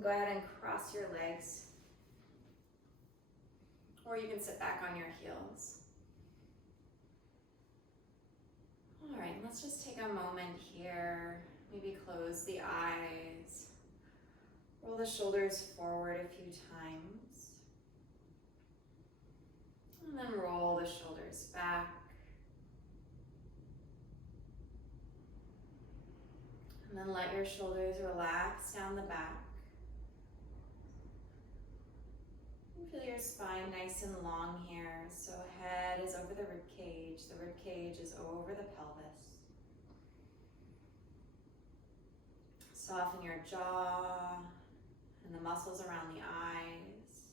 can go ahead and cross your legs, or you can sit back on your heels. All right, let's just take a moment here. Maybe close the eyes. Roll the shoulders forward a few times. And then roll the shoulders back. And then let your shoulders relax down the back. And feel your spine nice and long here. So head is over the rib cage is over the pelvis. Soften your jaw and the muscles around the eyes.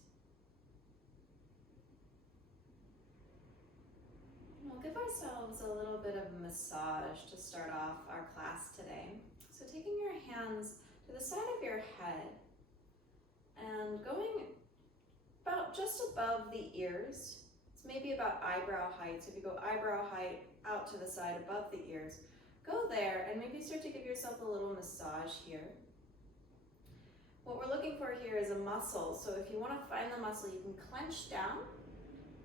We'll give ourselves a little bit of a massage to start off our class today. So taking your hands to the side of your head and going about just above the ears. It's maybe about eyebrow height. So if you go eyebrow height out to the side above the ears, go there and maybe start to give yourself a little massage here. What we're looking for here is a muscle. So if you want to find the muscle, you can clench down.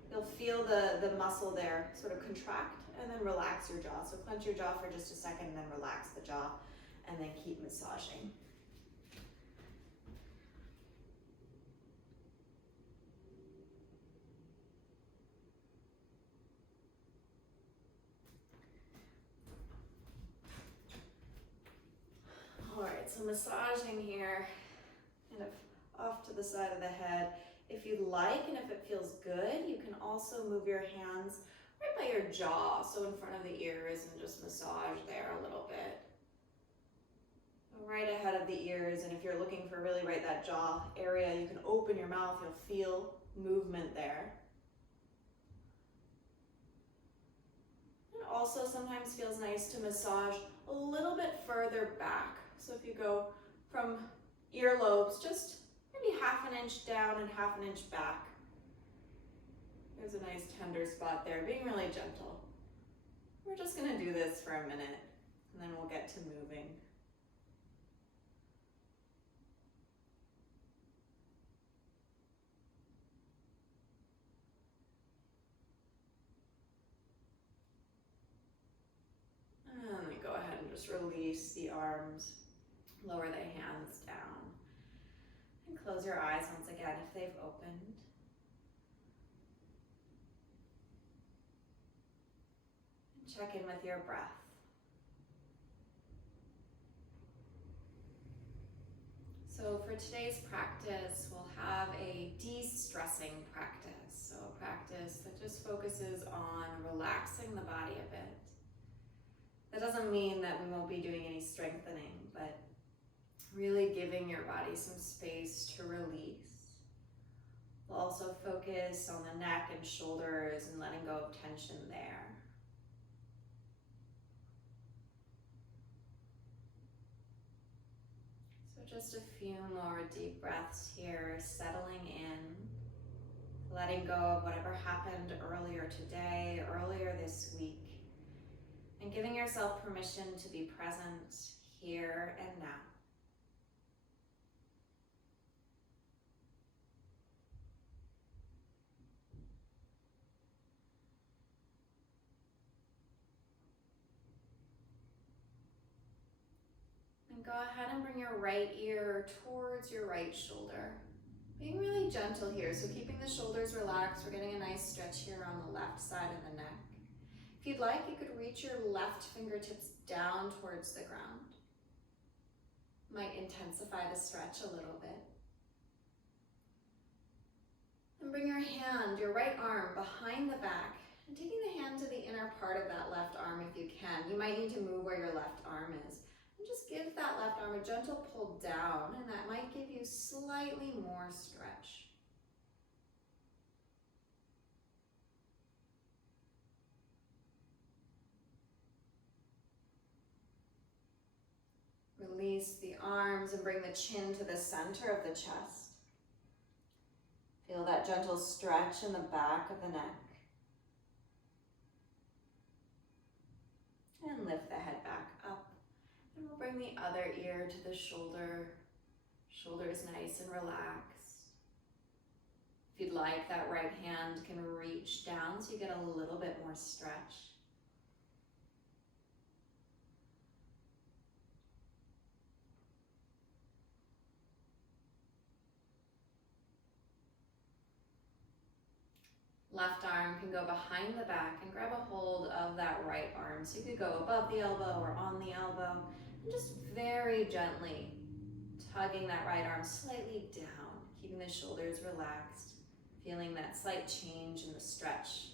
You'll feel the muscle there sort of contract and then relax your jaw. So clench your jaw for just a second and then relax the jaw and then keep massaging. All right, so massaging here, kind of off to the side of the head. If you'd like, and if it feels good, you can also move your hands right by your jaw, so in front of the ears, and just massage there a little bit. Right ahead of the ears, and if you're looking for really right that jaw area, you can open your mouth, you'll feel movement there. It also sometimes feels nice to massage a little bit further back. So if you go from earlobes, just maybe half an inch down and half an inch back. There's a nice tender spot there, being really gentle. We're just gonna do this for a minute, and then we'll get to moving. And then go ahead and just release the arms, lower the hands down, and close your eyes once again if they've opened. And check in with your breath. So for today's practice, we'll have a de-stressing practice. So a practice that just focuses on relaxing the body a bit. That doesn't mean that we won't be doing any strengthening, but really giving your body some space to release. We'll also focus on the neck and shoulders and letting go of tension there. So just a few more deep breaths here, settling in, letting go of whatever happened earlier today, earlier this week. And giving yourself permission to be present here and now. And go ahead and bring your right ear towards your right shoulder. Being really gentle here, so keeping the shoulders relaxed. We're getting a nice stretch here on the left side of the neck. If you'd like, you could reach your left fingertips down towards the ground. Might intensify the stretch a little bit. And bring your hand, your right arm, behind the back, and taking the hand to the inner part of that left arm if you can. You might need to move where your left arm is. And just give that left arm a gentle pull down, and that might give you slightly more stretch. Release the arms and bring the chin to the center of the chest. Feel that gentle stretch in the back of the neck. And lift the head back up. And we'll bring the other ear to the shoulder. Shoulders nice and relaxed. If you'd like, that right hand can reach down so you get a little bit more stretch. Left arm can go behind the back and grab a hold of that right arm. So you could go above the elbow or on the elbow, and just very gently tugging that right arm slightly down, keeping the shoulders relaxed, feeling that slight change in the stretch.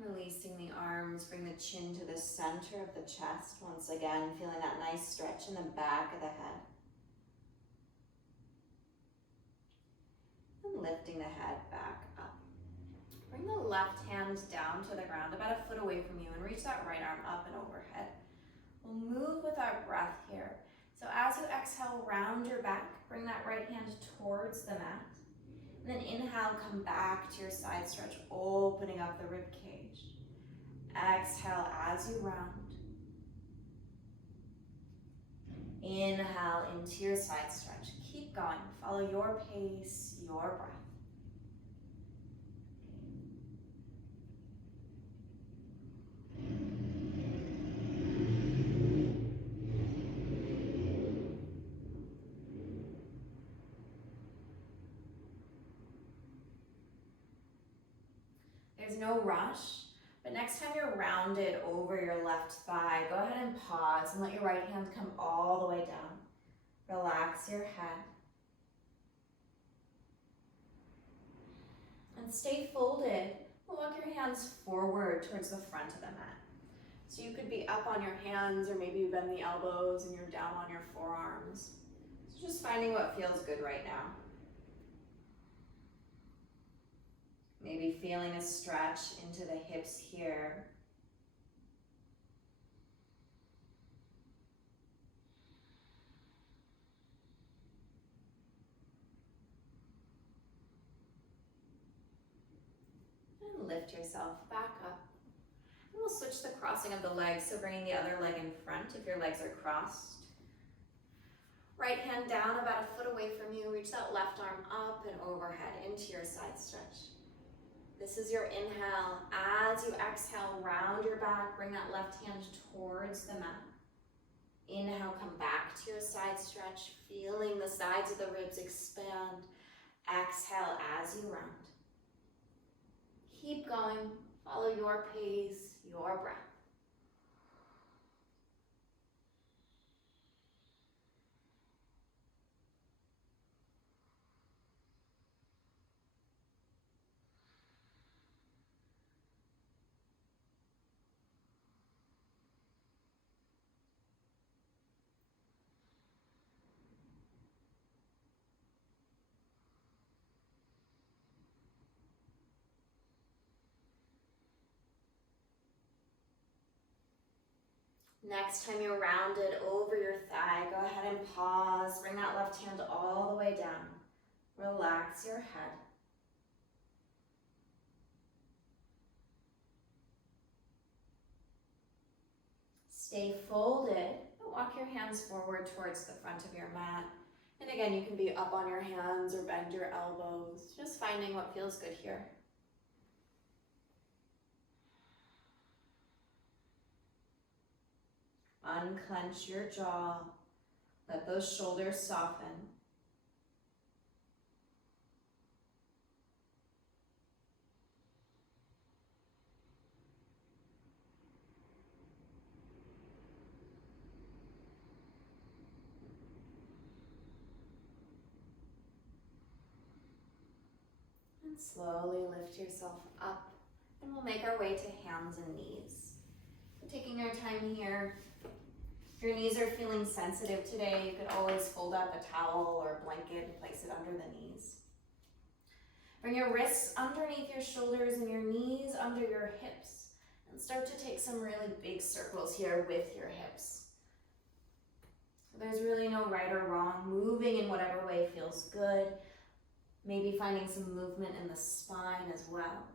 Releasing the arms, bring the chin to the center of the chest. Once again, feeling that nice stretch in the back of the head. And lifting the head back up. Bring the left hand down to the ground, about a foot away from you, and reach that right arm up and overhead. We'll move with our breath here. So as you exhale, round your back, bring that right hand towards the mat. And then inhale, come back to your side stretch, opening up the rib cage. Exhale as you round. Inhale into your side stretch. Keep going. Follow your pace, your breath. There's no rush, but next time you're rounded over your left thigh, go ahead and pause and let your right hand come all the way down. Relax your head. And stay folded. Walk your hands forward towards the front of the mat. So you could be up on your hands, or maybe you bend the elbows and you're down on your forearms. So just finding what feels good right now. Maybe feeling a stretch into the hips here. And lift yourself back up. And we'll switch the crossing of the legs, so bringing the other leg in front if your legs are crossed. Right hand down about a foot away from you. Reach that left arm up and overhead into your side stretch. This is your inhale. As you exhale, round your back, bring that left hand towards the mat. Inhale, come back to your side stretch, feeling the sides of the ribs expand. Exhale as you round. Keep going, follow your pace, your breath. Next time you're rounded over your thigh, go ahead and pause. Bring that left hand all the way down. Relax your head. Stay folded and walk your hands forward towards the front of your mat. And again, you can be up on your hands or bend your elbows, just finding what feels good here. Unclench your jaw. Let those shoulders soften. And slowly lift yourself up. And we'll make our way to hands and knees. Taking your time here. If your knees are feeling sensitive today, you could always fold up a towel or a blanket and place it under the knees. Bring your wrists underneath your shoulders and your knees under your hips. And start to take some really big circles here with your hips. There's really no right or wrong, moving in whatever way feels good. Maybe finding some movement in the spine as well.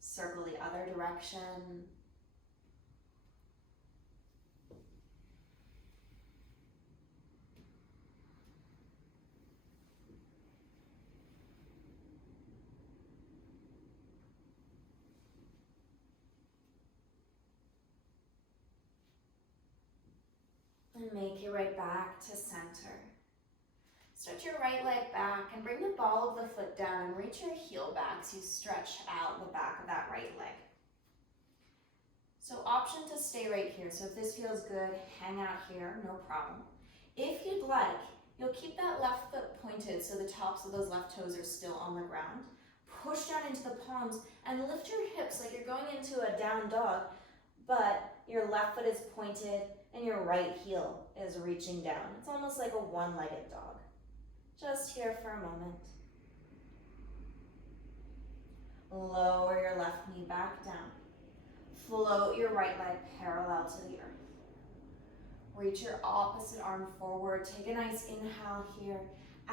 Circle the other direction. And make your way back to center. Stretch your right leg back and bring the ball of the foot down and reach your heel back as you stretch out the back of that right leg. So option to stay right here. So if this feels good, hang out here, no problem. If you'd like, you'll keep that left foot pointed so the tops of those left toes are still on the ground. Push down into the palms and lift your hips like you're going into a down dog, but your left foot is pointed and your right heel is reaching down. It's almost like a one-legged dog. Just here for a moment. Lower your left knee back down. Float your right leg parallel to the earth. Reach your opposite arm forward. Take a nice inhale here.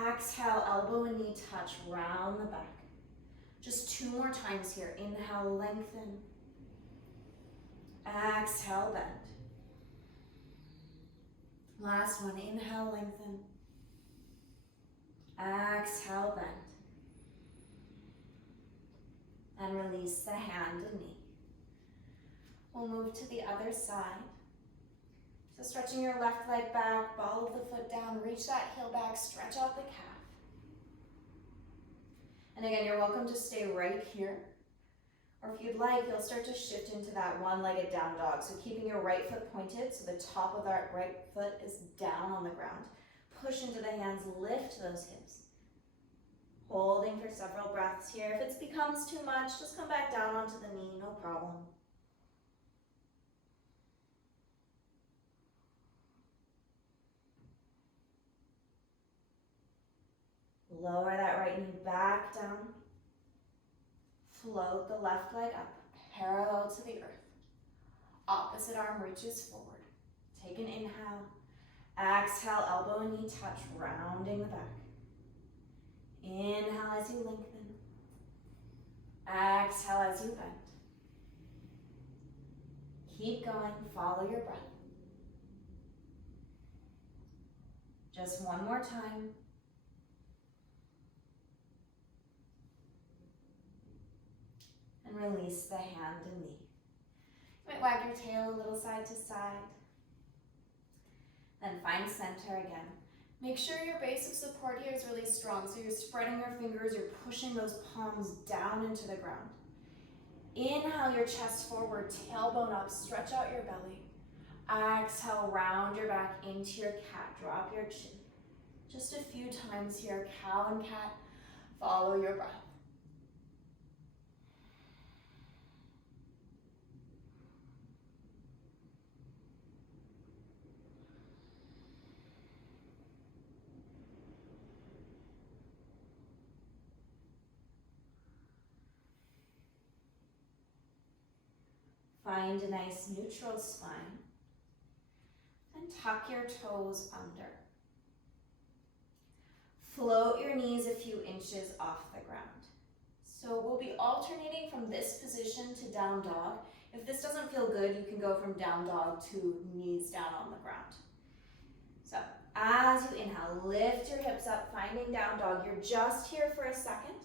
Exhale, elbow and knee touch, round the back. Just 2 more times here. Inhale, lengthen. Exhale, bend. Last one, inhale, lengthen. Exhale, bend. And release the hand and knee. We'll move to the other side. So stretching your left leg back, ball of the foot down, reach that heel back, stretch out the calf. And again, you're welcome to stay right here. Or if you'd like, you'll start to shift into that one-legged down dog. So keeping your right foot pointed, so the top of that right foot is down on the ground. Push into the hands, lift those hips. Holding for several breaths here. If it becomes too much, just come back down onto the knee, no problem. Lower that right knee back down. Float the left leg up, parallel to the earth. Opposite arm reaches forward. Take an inhale. Exhale, elbow and knee touch, rounding the back. Inhale as you lengthen. Exhale as you bend. Keep going, follow your breath. Just one more time. And release the hand and knee. You might wag your tail a little side to side. Then find center again. Make sure your base of support here is really strong. So you're spreading your fingers, you're pushing those palms down into the ground. Inhale your chest forward, tailbone up, stretch out your belly. Exhale, round your back into your cat, drop your chin. Just a few times here, cow and cat, follow your breath. Find a nice neutral spine and tuck your toes under. Float your knees a few inches off the ground. So we'll be alternating from this position to down dog. If this doesn't feel good, you can go from down dog to knees down on the ground. So as you inhale, lift your hips up, finding down dog. You're just here for a second.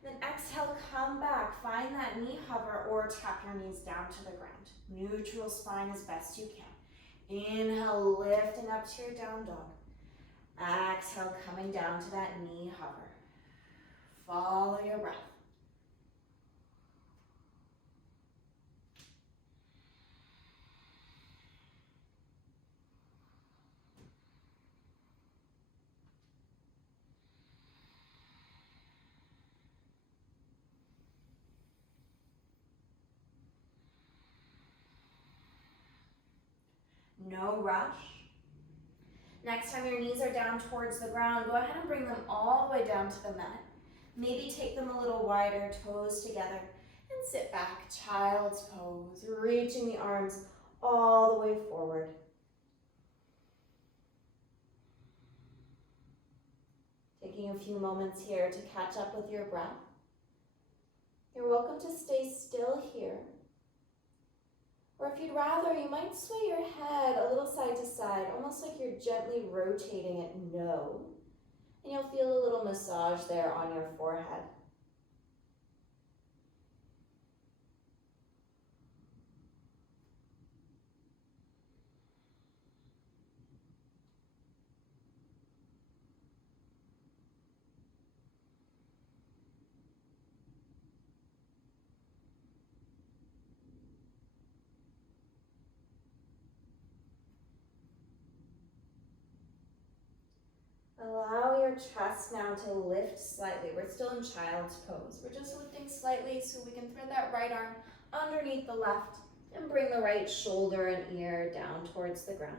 Then exhale, come back, find that knee hover or tap your knees down to the ground. Neutral spine as best you can. Inhale, lifting up to your down dog. Exhale, coming down to that knee hover. Follow your breath. No rush. Next time your knees are down towards the ground, go ahead and bring them all the way down to the mat. Maybe take them a little wider, toes together, and sit back, child's pose, reaching the arms all the way forward. Taking a few moments here to catch up with your breath. You're welcome to stay still here. Or if you'd rather, you might sway your head a little side to side, almost like you're gently rotating it no. And you'll feel a little massage there on your forehead. Allow your chest now to lift slightly. We're still in child's pose. We're just lifting slightly so we can thread that right arm underneath the left and bring the right shoulder and ear down towards the ground.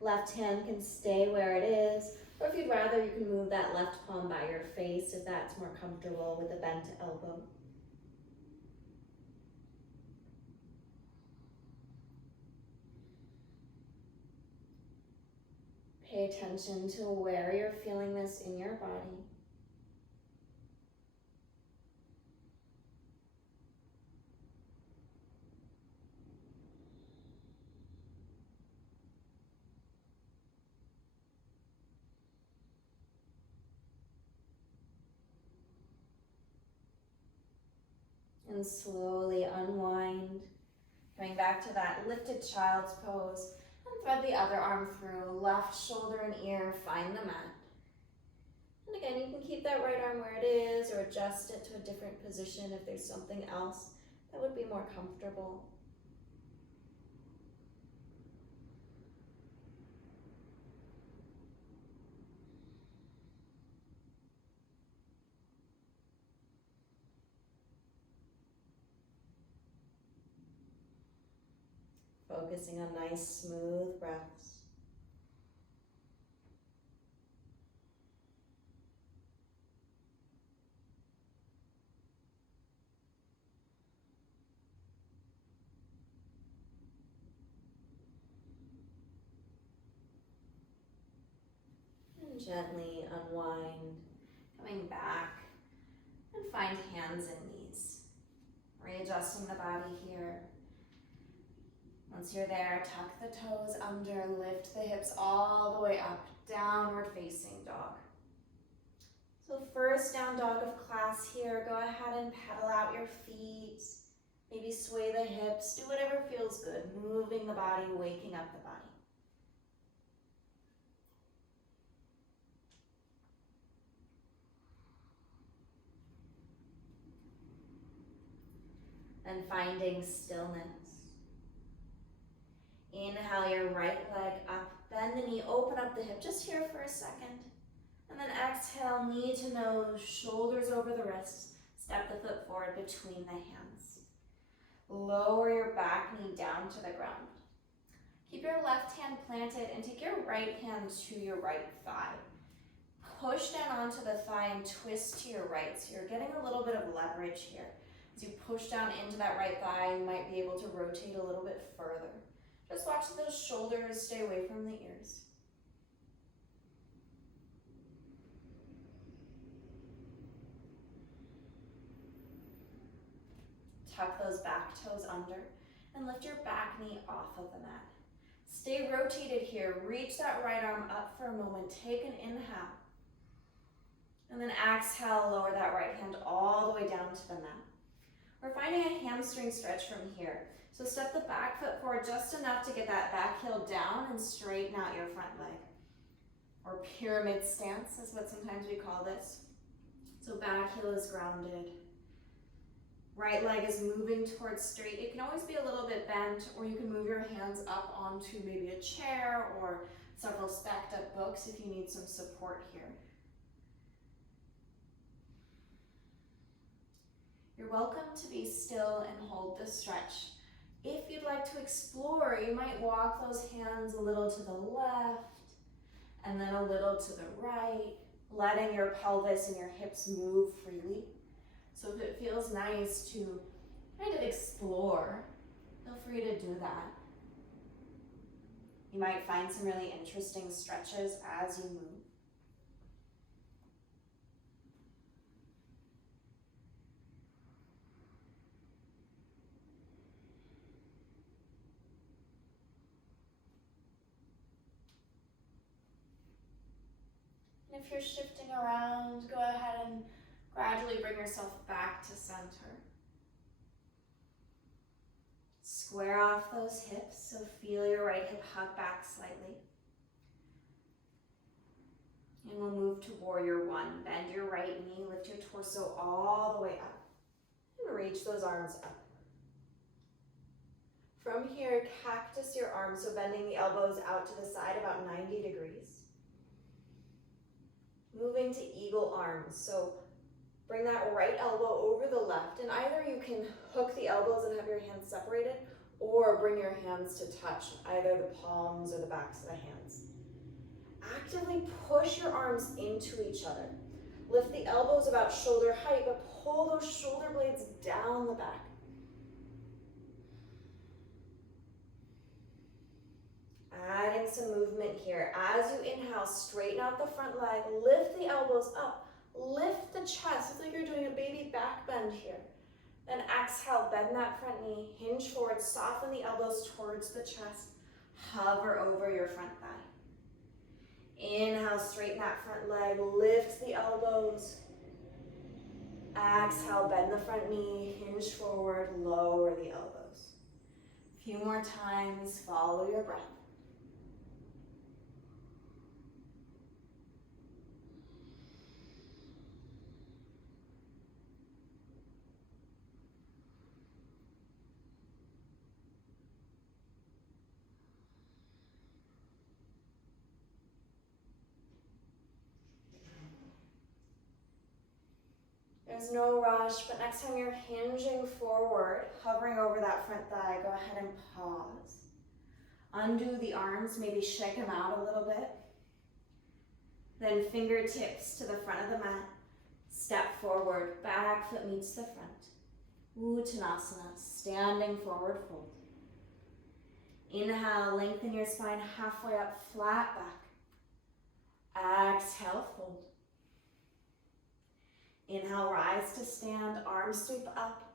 Left hand can stay where it is, or if you'd rather, you can move that left palm by your face if that's more comfortable with a bent elbow. Pay attention to where you're feeling this in your body. And slowly unwind, coming back to that lifted child's pose. And thread the other arm through, left shoulder and ear, find the mat. And again, you can keep that right arm where it is or adjust it to a different position if there's something else that would be more comfortable. Focusing on nice, smooth breaths. And gently unwind, coming back, and find hands and knees. Readjusting the body here. Once you're there, tuck the toes under, lift the hips all the way up, downward facing dog. So first down dog of class here, go ahead and pedal out your feet, maybe sway the hips, do whatever feels good, moving the body, waking up the body. And finding stillness. Inhale your right leg up, bend the knee, open up the hip, just here for a second. And then exhale, knee to nose, shoulders over the wrists, step the foot forward between the hands. Lower your back knee down to the ground. Keep your left hand planted and take your right hand to your right thigh. Push down onto the thigh and twist to your right, so you're getting a little bit of leverage here. As you push down into that right thigh, you might be able to rotate a little bit further. Just watch those shoulders stay away from the ears. Tuck those back toes under and lift your back knee off of the mat. Stay rotated here. Reach that right arm up for a moment. Take an inhale. And then exhale, lower that right hand all the way down to the mat. We're finding a hamstring stretch from here. So step the back foot forward just enough to get that back heel down and straighten out your front leg. Or pyramid stance is what sometimes we call this. So back heel is grounded. Right leg is moving towards straight. It can always be a little bit bent, or you can move your hands up onto maybe a chair or several stacked up books if you need some support here. You're welcome to be still and hold this stretch. If you'd like to explore, you might walk those hands a little to the left and then a little to the right, letting your pelvis and your hips move freely. So if it feels nice to kind of explore, feel free to do that. You might find some really interesting stretches as you move. And if you're shifting around, go ahead and gradually bring yourself back to center. Square off those hips, so feel your right hip hug back slightly. And we'll move to Warrior One. Bend your right knee, lift your torso all the way up. And reach those arms up. From here, cactus your arms, so bending the elbows out to the side about 90 degrees. Moving to eagle arms, so bring that right elbow over the left, and either you can hook the elbows and have your hands separated, or bring your hands to touch either the palms or the backs of the hands. Actively push your arms into each other. Lift the elbows about shoulder height, but pull those shoulder blades down the back. Adding some movement here. As you inhale, straighten out the front leg, lift the elbows up, lift the chest. It's like you're doing a baby back bend here. Then exhale, bend that front knee, hinge forward, soften the elbows towards the chest, hover over your front thigh. Inhale, straighten that front leg, lift the elbows. Exhale, bend the front knee, hinge forward, lower the elbows. A few more times, follow your breath. There's no rush, but next time you're hinging forward, hovering over that front thigh, go ahead and pause. Undo the arms, maybe shake them out a little bit. Then fingertips to the front of the mat. Step forward, back foot meets the front. Uttanasana, standing forward fold. Inhale, lengthen your spine halfway up, flat back. Exhale, fold. Inhale, rise to stand, arms sweep up,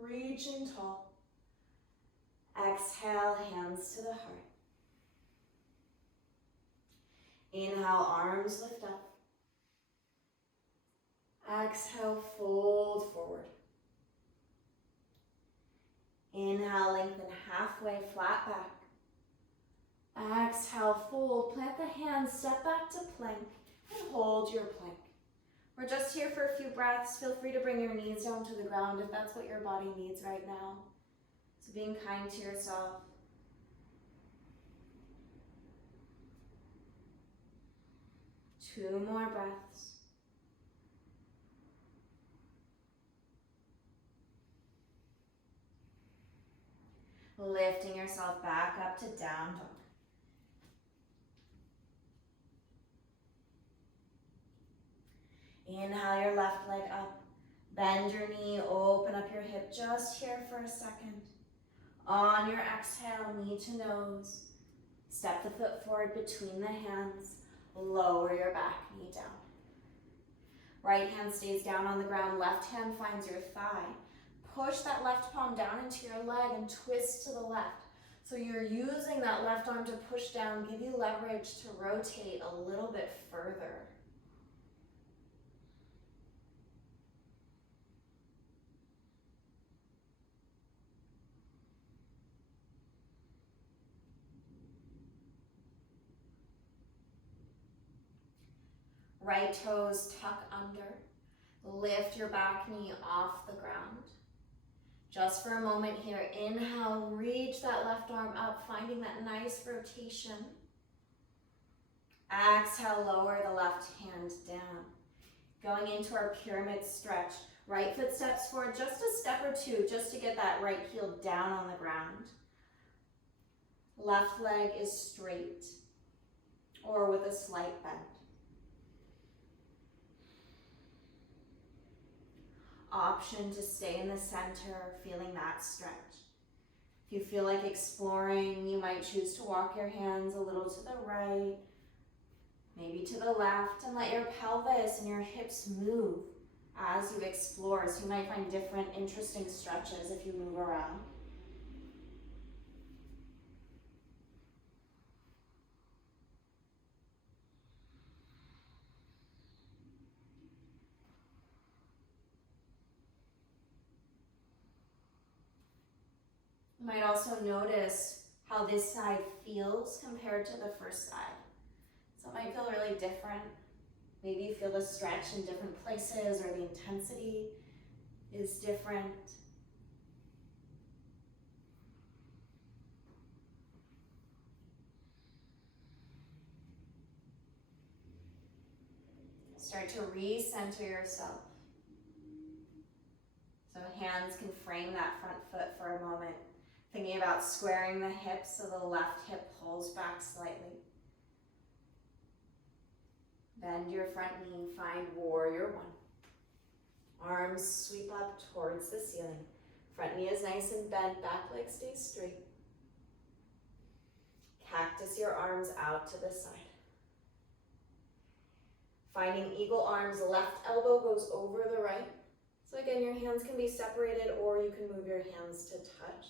reaching tall. Exhale, hands to the heart. Inhale, arms lift up. Exhale, fold forward. Inhale, lengthen halfway, flat back. Exhale, fold, plant the hands, step back to plank, and hold your plank. We're just here for a few breaths. Feel free to bring your knees down to the ground if that's what your body needs right now. So being kind to yourself. Two more breaths. Lifting yourself back up to down dog. Inhale your left leg up. Bend your knee, open up your hip just here for a second. On your exhale, knee to nose. Step the foot forward between the hands. Lower your back knee down. Right hand stays down on the ground. Left hand finds your thigh. Push that left palm down into your leg and twist to the left. So you're using that left arm to push down, give you leverage to rotate a little bit further. Right toes tuck under. Lift your back knee off the ground. Just for a moment here, inhale, reach that left arm up, finding that nice rotation. Exhale, lower the left hand down. Going into our pyramid stretch. Right foot steps forward just a step or two, just to get that right heel down on the ground. Left leg is straight, or with a slight bend. Option to stay in the center, feeling that stretch. If you feel like exploring, you might choose to walk your hands a little to the right, maybe to the left, and let your pelvis and your hips move as you explore. So you might find different interesting stretches if you move around. You might also notice how this side feels compared to the first side. So it might feel really different. Maybe you feel the stretch in different places or the intensity is different. Start to recenter yourself. So hands can frame that front foot for a moment. Thinking about squaring the hips so the left hip pulls back slightly. Bend your front knee, find warrior one. Arms sweep up towards the ceiling. Front knee is nice and bent, back leg stays straight. Cactus your arms out to the side. Finding eagle arms, left elbow goes over the right. So again, your hands can be separated or you can move your hands to touch.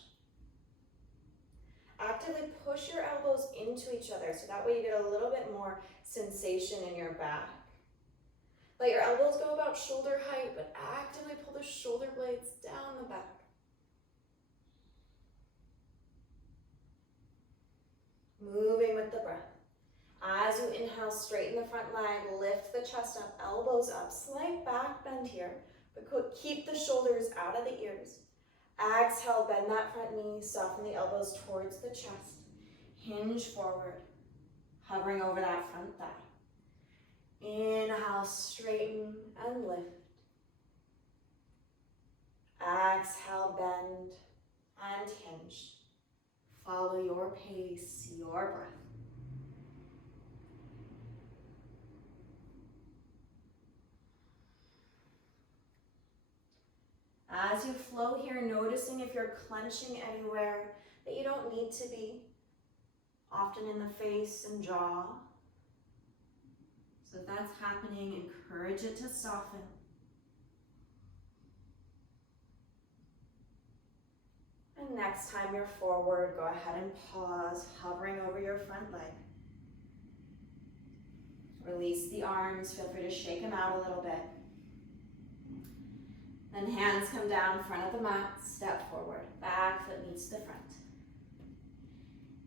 Actively push your elbows into each other so that way you get a little bit more sensation in your back. Let your elbows go about shoulder height, but actively pull the shoulder blades down the back. Moving with the breath. As you inhale, straighten the front leg, lift the chest up, elbows up, slight back bend here, but keep the shoulders out of the ears. Exhale, bend that front knee, soften the elbows towards the chest. Hinge forward, hovering over that front thigh. Inhale, straighten and lift. Exhale, bend and hinge. Follow your pace, your breath. As you flow here, noticing if you're clenching anywhere that you don't need to be, often in the face and jaw. So if that's happening, encourage it to soften. And next time you're forward, go ahead and pause, hovering over your front leg. Release the arms, feel free to shake them out a little bit. Then hands come down, front of the mat, step forward. Back foot meets the front.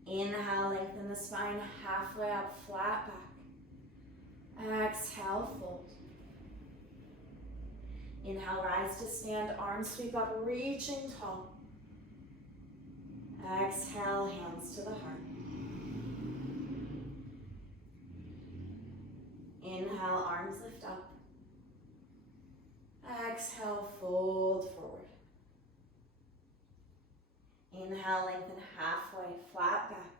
Inhale, lengthen the spine, halfway up, flat back. Exhale, fold. Inhale, rise to stand, arms sweep up, reaching tall. Exhale, hands to the heart. Inhale, arms lift up. Exhale, fold forward. Inhale, lengthen halfway, flat back.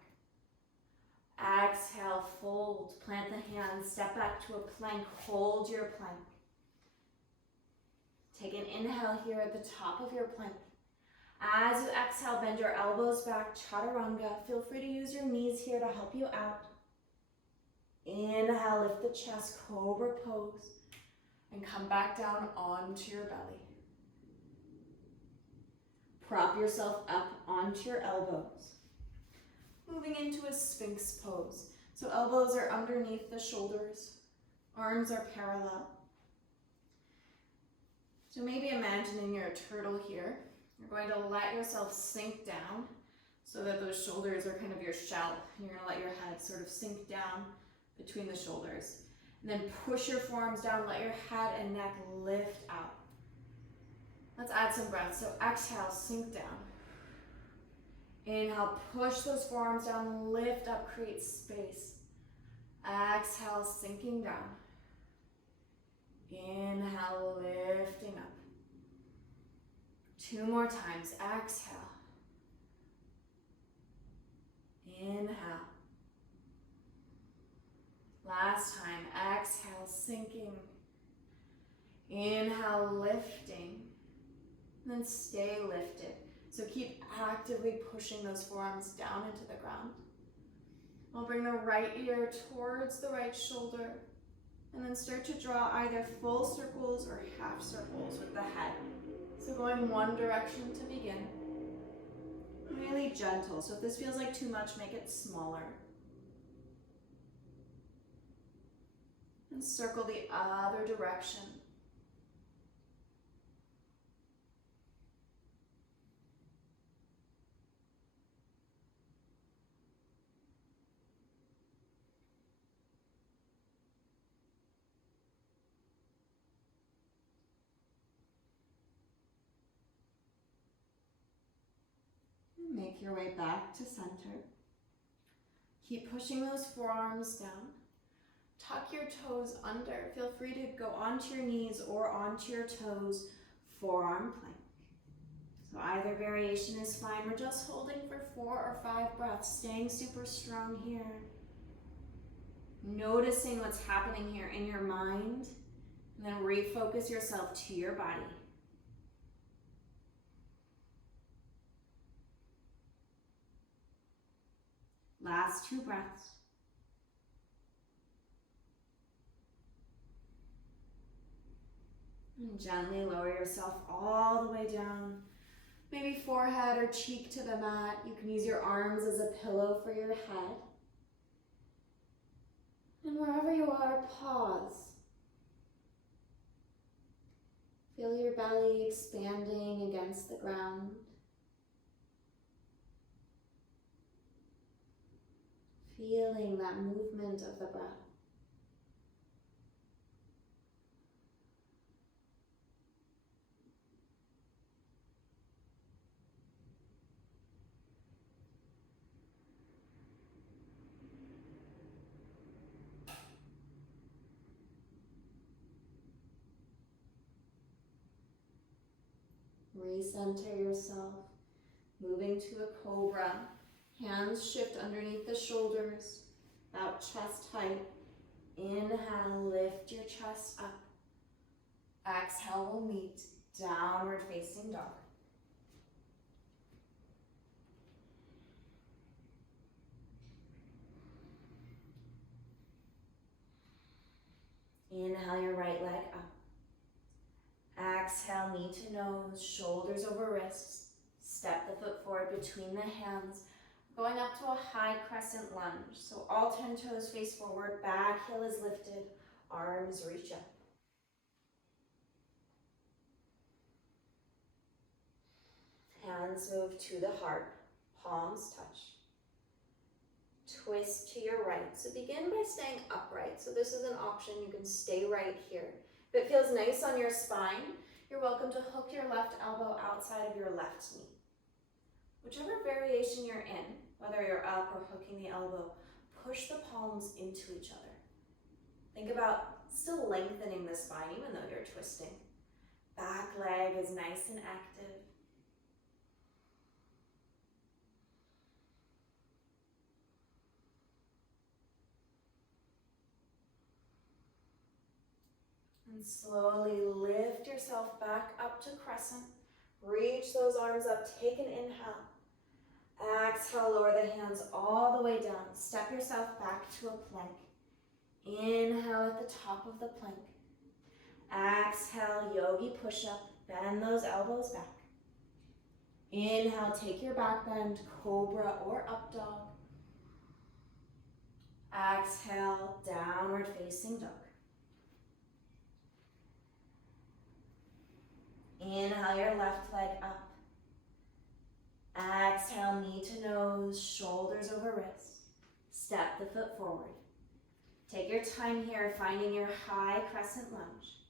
Exhale, fold, plant the hands, step back to a plank, hold your plank. Take an inhale here at the top of your plank. As you exhale, bend your elbows back, chaturanga. Feel free to use your knees here to help you out. Inhale, lift the chest, cobra pose. And come back down onto your belly. Prop yourself up onto your elbows. Moving into a Sphinx pose. So elbows are underneath the shoulders. Arms are parallel. So maybe imagining you're a turtle here. You're going to let yourself sink down so that those shoulders are kind of your shell. And you're going to let your head sort of sink down between the shoulders. And then push your forearms down, let your head and neck lift out. Let's add some breath. So exhale, sink down. Inhale, push those forearms down, lift up, create space. Exhale, sinking down. Inhale, lifting up. 2 more times. Exhale. Inhale. Last time, exhale, sinking. Inhale, lifting. And then stay lifted. So keep actively pushing those forearms down into the ground. I'll bring the right ear towards the right shoulder and then start to draw either full circles or half circles with the head. So going one direction to begin. Really gentle. So if this feels like too much, make it smaller. And circle the other direction. Make your way back to center. Keep pushing those forearms down. Tuck your toes under. Feel free to go onto your knees or onto your toes, forearm plank. So either variation is fine. We're just holding for 4 or 5 breaths, staying super strong here. Noticing what's happening here in your mind, and then refocus yourself to your body. Last 2 breaths. And gently lower yourself all the way down. Maybe forehead or cheek to the mat. You can use your arms as a pillow for your head. And wherever you are, pause. Feel your belly expanding against the ground. Feeling that movement of the breath. Recenter yourself, moving to a cobra. Hands shift underneath the shoulders, about chest height. Inhale, lift your chest up. Exhale, we'll meet downward facing dog. Inhale your right leg up. Exhale, knee to nose, shoulders over wrists. Step the foot forward between the hands. Going up to a high crescent lunge. So all 10 toes face forward, back heel is lifted, arms reach up. Hands move to the heart, palms touch. Twist to your right. So begin by staying upright. So this is an option, you can stay right here. If it feels nice on your spine, you're welcome to hook your left elbow outside of your left knee. Whichever variation you're in, whether you're up or hooking the elbow, push the palms into each other. Think about still lengthening the spine even though you're twisting. Back leg is nice and active. And slowly lift yourself back up to crescent. Reach those arms up, take an inhale. Exhale, lower the hands all the way down. Step yourself back to a plank. Inhale at the top of the plank. Exhale, yogi push-up. Bend those elbows back. Inhale, take your back bend, cobra or up dog. Exhale, downward facing dog. Inhale your left leg up. Exhale, knee to nose, shoulders over wrists. Step the foot forward. Take your time here, finding your high crescent lunge.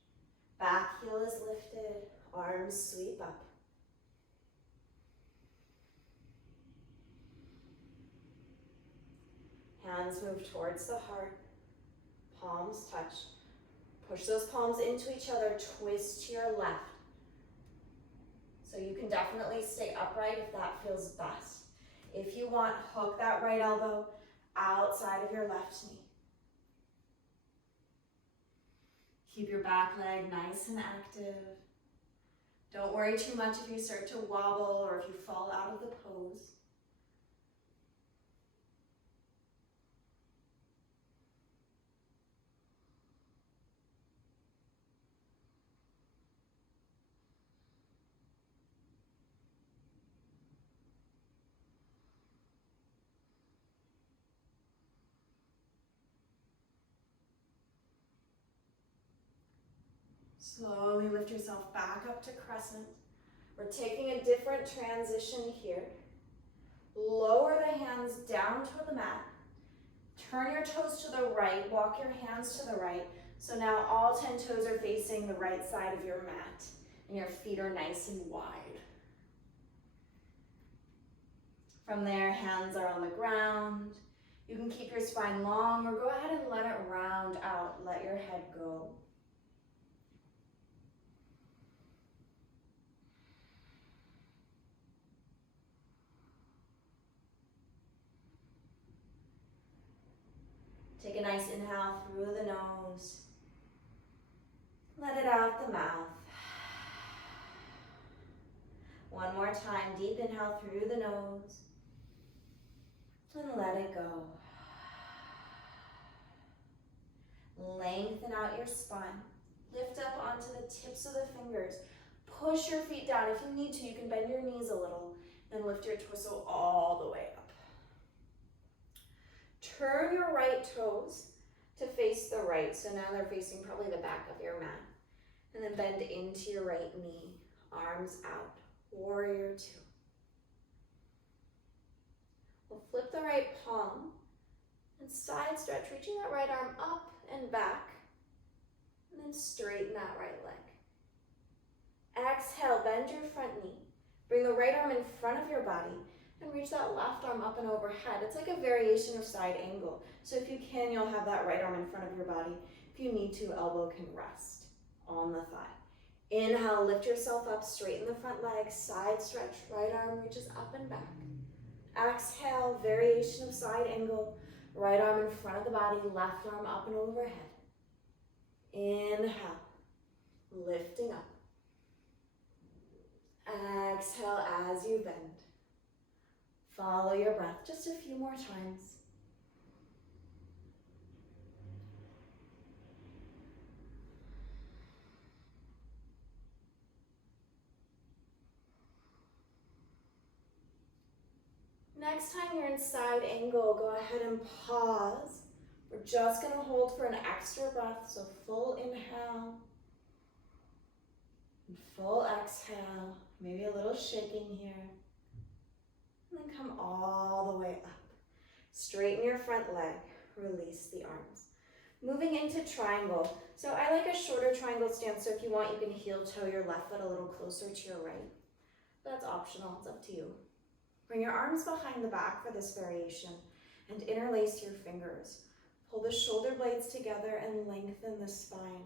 Back heel is lifted, arms sweep up. Hands move towards the heart, palms touch. Push those palms into each other, twist to your left. So you can definitely stay upright if that feels best. If you want, hook that right elbow outside of your left knee. Keep your back leg nice and active. Don't worry too much if you start to wobble or if you fall out of the pose. Slowly lift yourself back up to crescent. We're taking a different transition here. Lower the hands down toward the mat. Turn your toes to the right, walk your hands to the right. So now all 10 toes are facing the right side of your mat and your feet are nice and wide. From there, hands are on the ground. You can keep your spine long or go ahead and let it round out. Let your head go. Take a nice inhale through the nose. Let it out the mouth. One more time, deep inhale through the nose. And let it go. Lengthen out your spine. Lift up onto the tips of the fingers. Push your feet down. If you need to, you can bend your knees a little and lift your torso all the way up. Turn your right toes to face the right. So now they're facing probably the back of your mat. And then bend into your right knee. Arms out. Warrior two. We'll flip the right palm and side stretch, reaching that right arm up and back. And then straighten that right leg. Exhale, bend your front knee. Bring the right arm in front of your body and reach that left arm up and overhead. It's like a variation of side angle. So if you can, you'll have that right arm in front of your body. If you need to, elbow can rest on the thigh. Inhale, lift yourself up, straighten the front leg, side stretch, right arm reaches up and back. Exhale, variation of side angle, right arm in front of the body, left arm up and overhead. Inhale, lifting up. Exhale as you bend. Follow your breath just a few more times. Next time you're in side angle, go ahead and pause. We're just going to hold for an extra breath, so full inhale and full exhale. Maybe a little shaking here. And then come all the way up. Straighten your front leg, release the arms. Moving into triangle. So I like a shorter triangle stance, so if you want, you can heel toe your left foot a little closer to your right. That's optional, it's up to you. Bring your arms behind the back for this variation and interlace your fingers. Pull the shoulder blades together and lengthen the spine.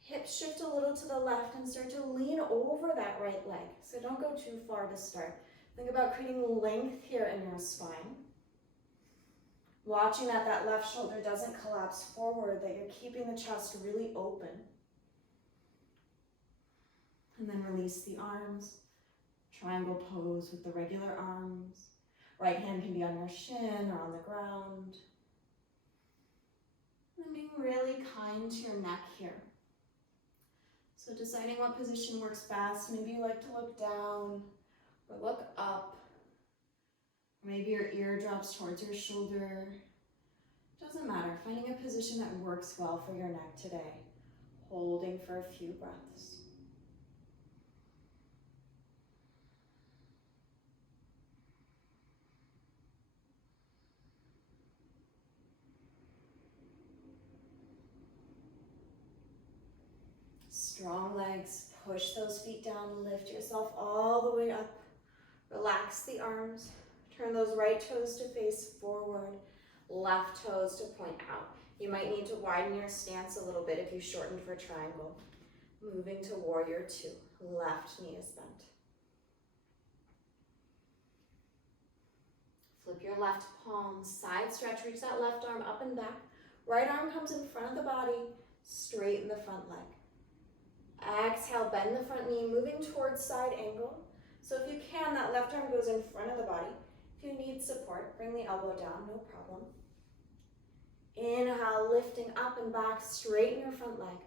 Hips shift a little to the left and start to lean over that right leg. So don't go too far to start. Think about creating length here in your spine. Watching that left shoulder doesn't collapse forward, that you're keeping the chest really open. And then release the arms. Triangle pose with the regular arms. Right hand can be on your shin or on the ground. And being really kind to your neck here. So deciding what position works best. Maybe you like to look down or look up. Maybe your ear drops towards your shoulder. Doesn't matter. Finding a position that works well for your neck today. Holding for a few breaths. Strong legs, push those feet down, lift yourself all the way up. Relax the arms, turn those right toes to face forward, left toes to point out. You might need to widen your stance a little bit if you shortened for triangle. Moving to warrior two, left knee is bent. Flip your left palm, side stretch, reach that left arm up and back. Right arm comes in front of the body, straighten the front leg. Exhale, bend the front knee, moving towards side angle. So if you can, that left arm goes in front of the body. If you need support, bring the elbow down, no problem. Inhale, lifting up and back, straighten your front leg.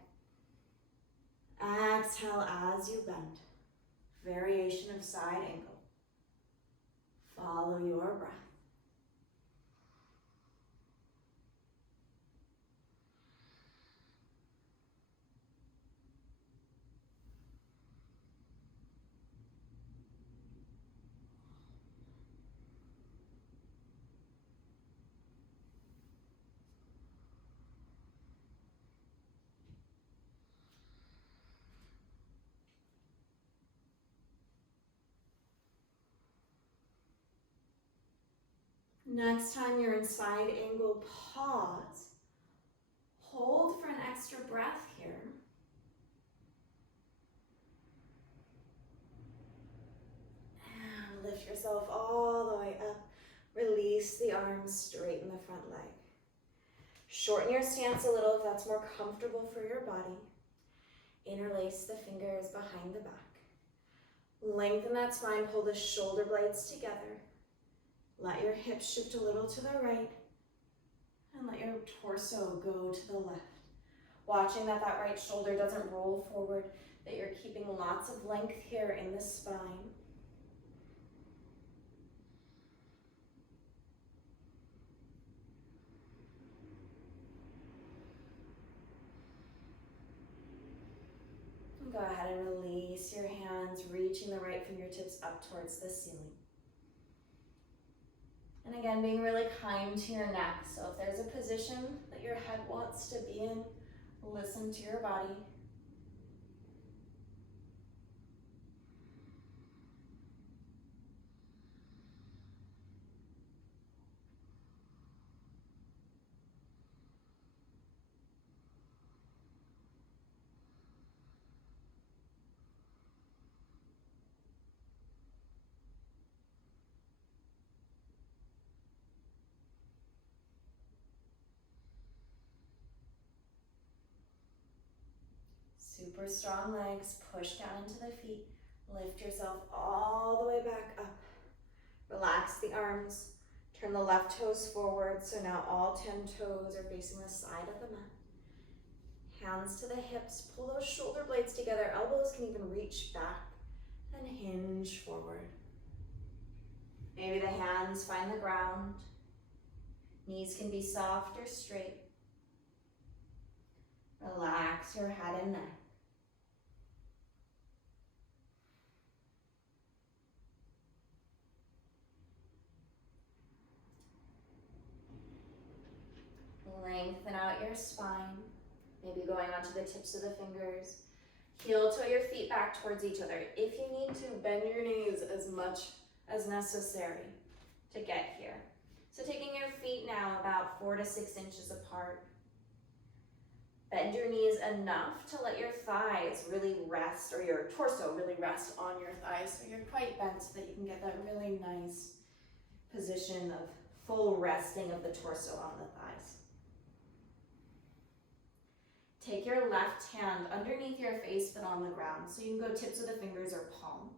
Exhale as you bend. Variation of side angle. Follow your breath. Next time you're in side angle, pause. Hold for an extra breath here. And lift yourself all the way up. Release the arms, straighten the front leg. Shorten your stance a little if that's more comfortable for your body. Interlace the fingers behind the back. Lengthen that spine, pull the shoulder blades together. Let your hips shift a little to the right. And let your torso go to the left. Watching that right shoulder doesn't roll forward, that you're keeping lots of length here in the spine. Go ahead and release your hands, reaching the right fingertips up towards the ceiling. And again, being really kind to your neck. So if there's a position that your head wants to be in, listen to your body. Super strong legs, push down into the feet. Lift yourself all the way back up. Relax the arms. Turn the left toes forward, so now all 10 toes are facing the side of the mat. Hands to the hips, pull those shoulder blades together. Elbows can even reach back and hinge forward. Maybe the hands find the ground. Knees can be soft or straight. Relax your head and neck. Lengthen out your spine, maybe going onto the tips of the fingers. Heel toe your feet back towards each other. If you need to, bend your knees as much as necessary to get here. So taking your feet now about 4 to 6 inches apart. Bend your knees enough to let your thighs really rest, or your torso really rest on your thighs, so you're quite bent so that you can get that really nice position of full resting of the torso on the thighs. Take your left hand underneath your face but on the ground, so you can go tips of the fingers or palm.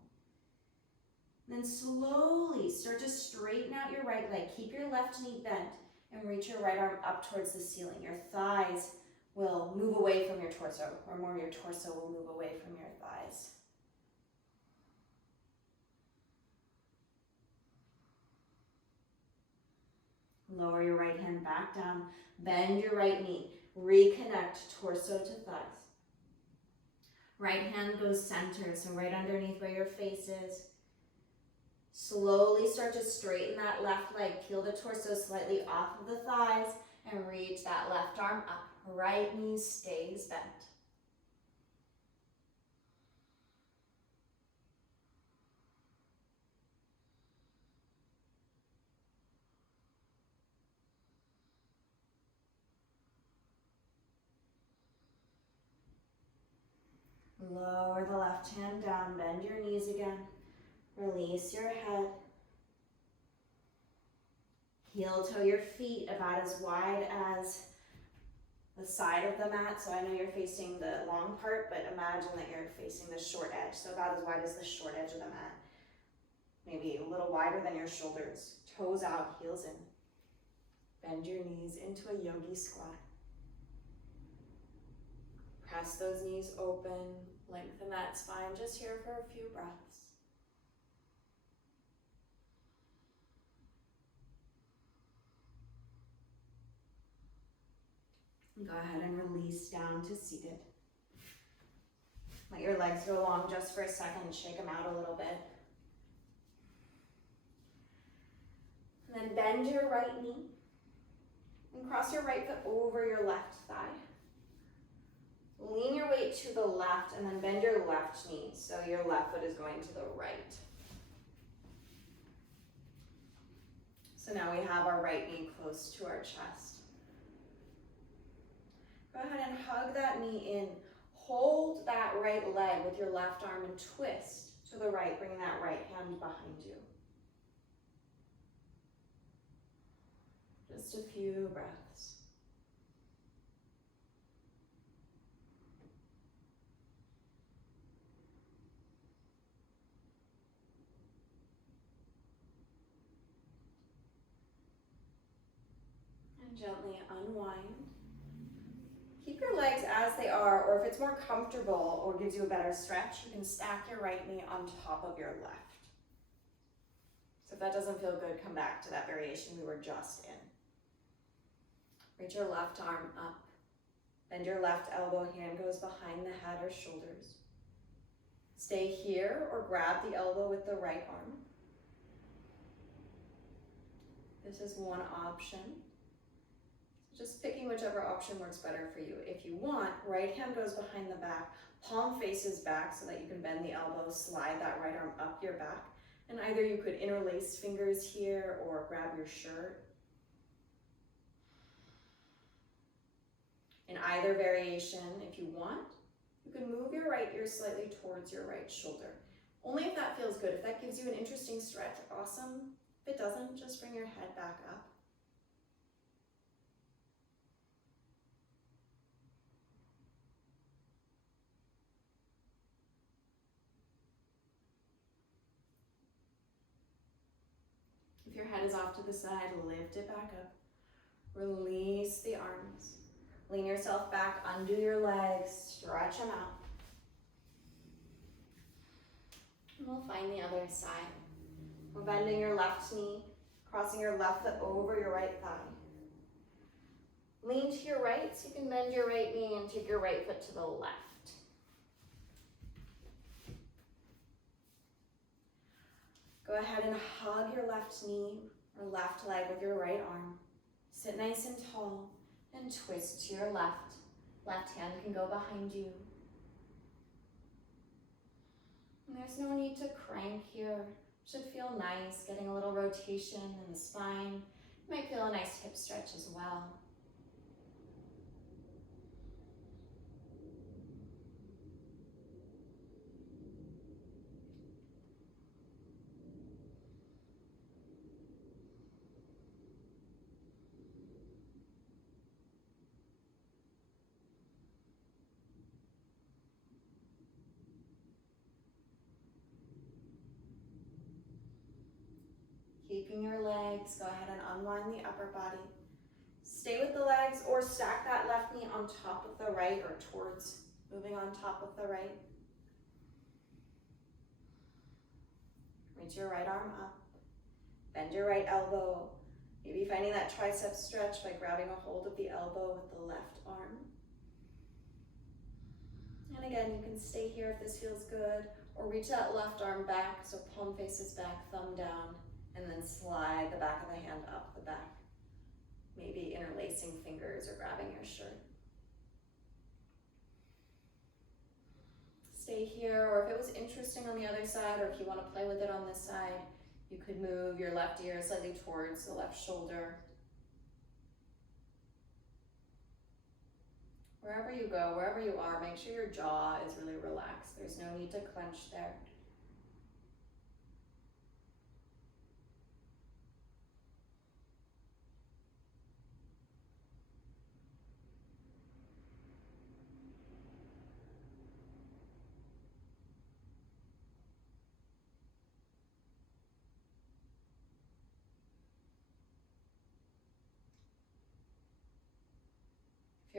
Then slowly start to straighten out your right leg. Keep your left knee bent and reach your right arm up towards the ceiling. Your thighs will move away from your torso, or more your torso will move away from your thighs. Lower your right hand back down, bend your right knee, reconnect torso to thighs. Right hand goes center, so right underneath where your face is. Slowly start to straighten that left leg, peel the torso slightly off of the thighs, and reach that left arm up. Right knee stays bent. Lower the left hand down, bend your knees again. Release your head. Heel toe your feet about as wide as the side of the mat. So I know you're facing the long part, but imagine that you're facing the short edge. So about as wide as the short edge of the mat. Maybe a little wider than your shoulders. Toes out, heels in. Bend your knees into a yogi squat. Press those knees open, lengthen that spine just here for a few breaths. And go ahead and release down to seated. Let your legs go long just for a second, shake them out a little bit. And then bend your right knee and cross your right foot over your left thigh. Lean your weight to the left and then bend your left knee so your left foot is going to the right. So now we have our right knee close to our chest. Go ahead and hug that knee in. Hold that right leg with your left arm and twist to the right. Bring that right hand behind you. Just a few breaths. And gently unwind. Keep your legs as they are, or if it's more comfortable or gives you a better stretch, you can stack your right knee on top of your left. So if that doesn't feel good, come back to that variation we were just in. Reach your left arm up. Bend your left elbow, hand goes behind the head or shoulders. Stay here or grab the elbow with the right arm. This is one option. Just picking whichever option works better for you. If you want, right hand goes behind the back, palm faces back so that you can bend the elbow, slide that right arm up your back. And either you could interlace fingers here or grab your shirt. In either variation, if you want, you can move your right ear slightly towards your right shoulder. Only if that feels good. If that gives you an interesting stretch, awesome. If it doesn't, just bring your head back up. If your head is off to the side, lift it back up. Release the arms. Lean yourself back, undo your legs, stretch them out. And we'll find the other side. We're bending your left knee, crossing your left foot over your right thigh. Lean to your right so you can bend your right knee and take your right foot to the left. Go ahead and hug your left knee or left leg with your right arm. Sit nice and tall and twist to your left. Left hand can go behind you. And there's no need to crank here. Should feel nice, getting a little rotation in the spine. You might feel a nice hip stretch as well. Keeping your legs, go ahead and unwind the upper body. Stay with the legs or stack that left knee on top of the right or towards moving on top of the right. Reach your right arm up. Bend your right elbow. Maybe finding that tricep stretch by grabbing a hold of the elbow with the left arm. And again, you can stay here if this feels good, or reach that left arm back so palm faces back, thumb down. And then slide the back of the hand up the back. Maybe interlacing fingers or grabbing your shirt. Stay here, or if it was interesting on the other side, or if you want to play with it on this side, you could move your left ear slightly towards the left shoulder. Wherever you go, wherever you are, make sure your jaw is really relaxed. There's no need to clench there.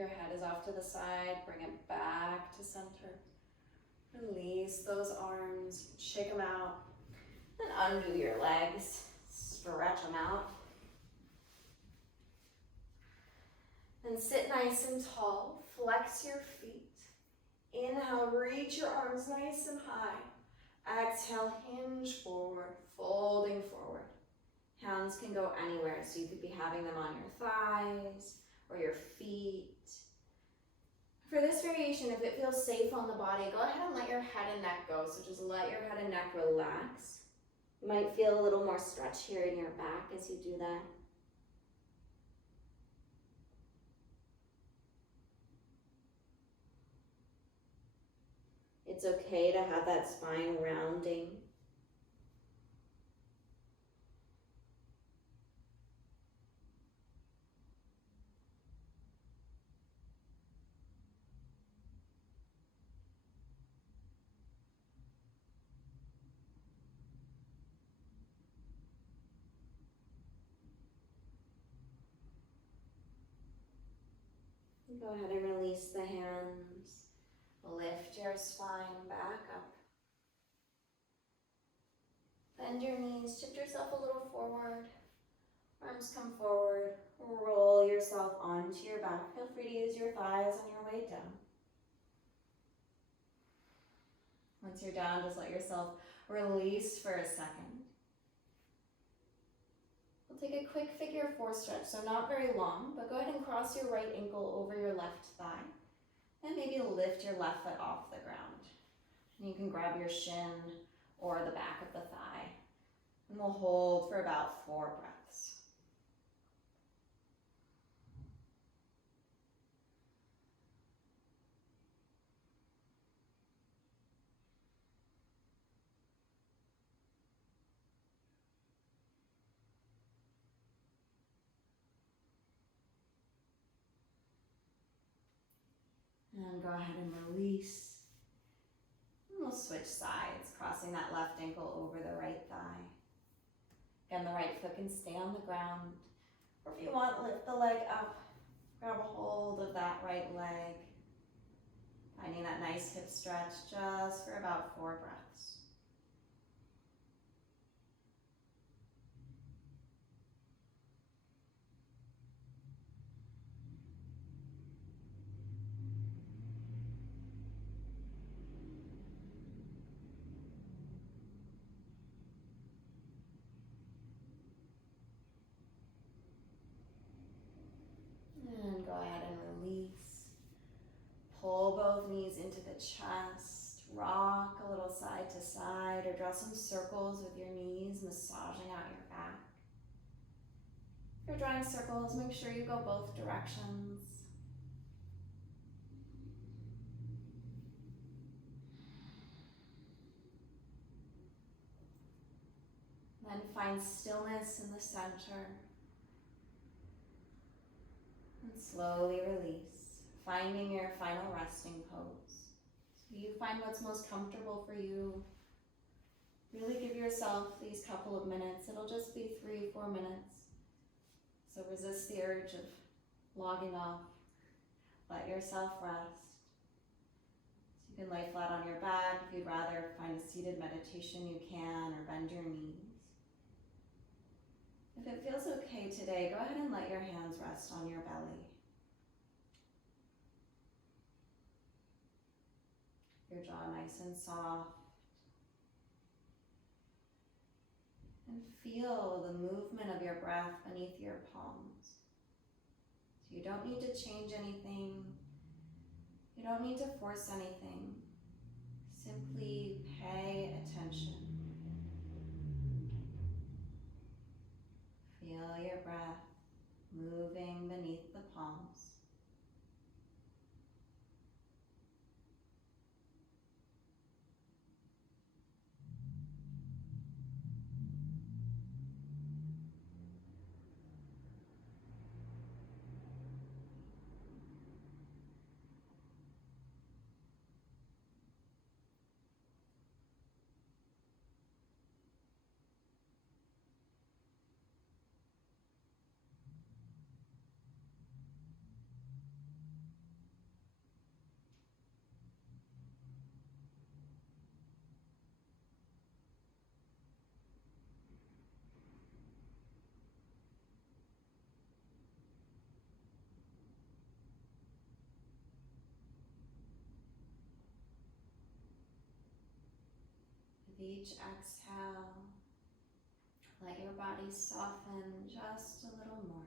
your head is off to the side, bring it back to center. Release those arms, shake them out, and undo your legs, stretch them out. Then sit nice and tall, flex your feet. Inhale, reach your arms nice and high. Exhale, hinge forward, folding forward. Hands can go anywhere, so you could be having them on your thighs or your feet. For this variation, if it feels safe on the body, go ahead and let your head and neck go. So just let your head and neck relax. You might feel a little more stretch here in your back as you do that. It's okay to have that spine rounding. Go ahead and release the hands. Lift your spine back up. Bend your knees, shift yourself a little forward. Arms come forward. Roll yourself onto your back. Feel free to use your thighs on your way down. Once you're down, just let yourself release for a second. We'll take a quick figure 4 stretch, so not very long, but go ahead and cross your right ankle over your left thigh. And maybe lift your left foot off the ground. And you can grab your shin or the back of the thigh. And we'll hold for about 4 breaths. And go ahead and release. And we'll switch sides, crossing that left ankle over the right thigh. Again, the right foot can stay on the ground. Or if you want, lift the leg up. Grab a hold of that right leg. Finding that nice hip stretch just for about 4 breaths. And go ahead and release. Pull both knees into the chest. Rock a little side to side or draw some circles with your knees, massaging out your back. If you're drawing circles, make sure you go both directions. Then find stillness in the center. And slowly release, finding your final resting pose. So you find what's most comfortable for you. Really give yourself these couple of minutes. It'll just be 3-4 minutes. So resist the urge of logging off. Let yourself rest. So you can lay flat on your back. If you'd rather find a seated meditation, you can, or bend your knees. If it feels okay today, go ahead and let your hands rest on your belly. Your jaw nice and soft. And feel the movement of your breath beneath your palms. So you don't need to change anything. You don't need to force anything. Simply pay attention. Feel your breath moving beneath the palms. With each exhale, let your body soften just a little more.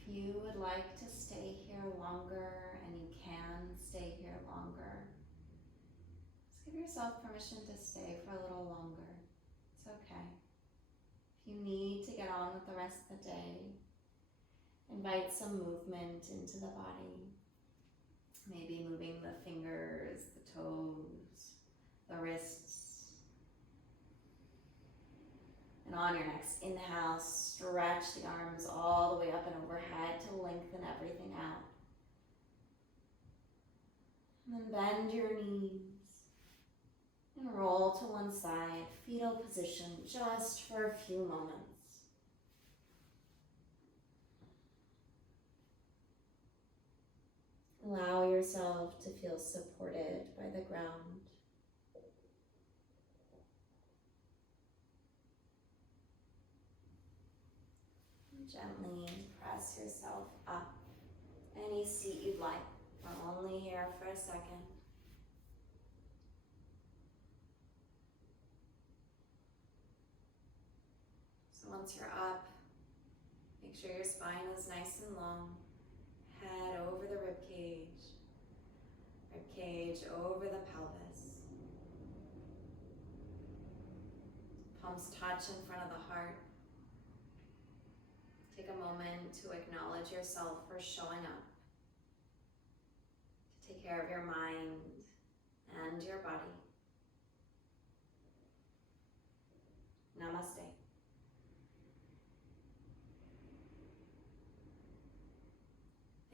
If you would like to stay here longer, and you can stay here longer, just give yourself permission to stay for a little longer. It's okay. If you need to get on with the rest of the day, invite some movement into the body. Maybe moving the fingers, the toes, the wrists. And on your next inhale, stretch the arms all the way up and overhead to lengthen everything out. And then bend your knees and roll to one side, fetal position, just for a few moments. Allow yourself to feel supported by the ground. Gently press yourself up. Any seat you'd like. We're only here for a second. So once you're up, make sure your spine is nice and long. Head over the rib cage over the pelvis. Palms touch in front of the heart. Take a moment to acknowledge yourself for showing up, to take care of your mind and your body. Namaste.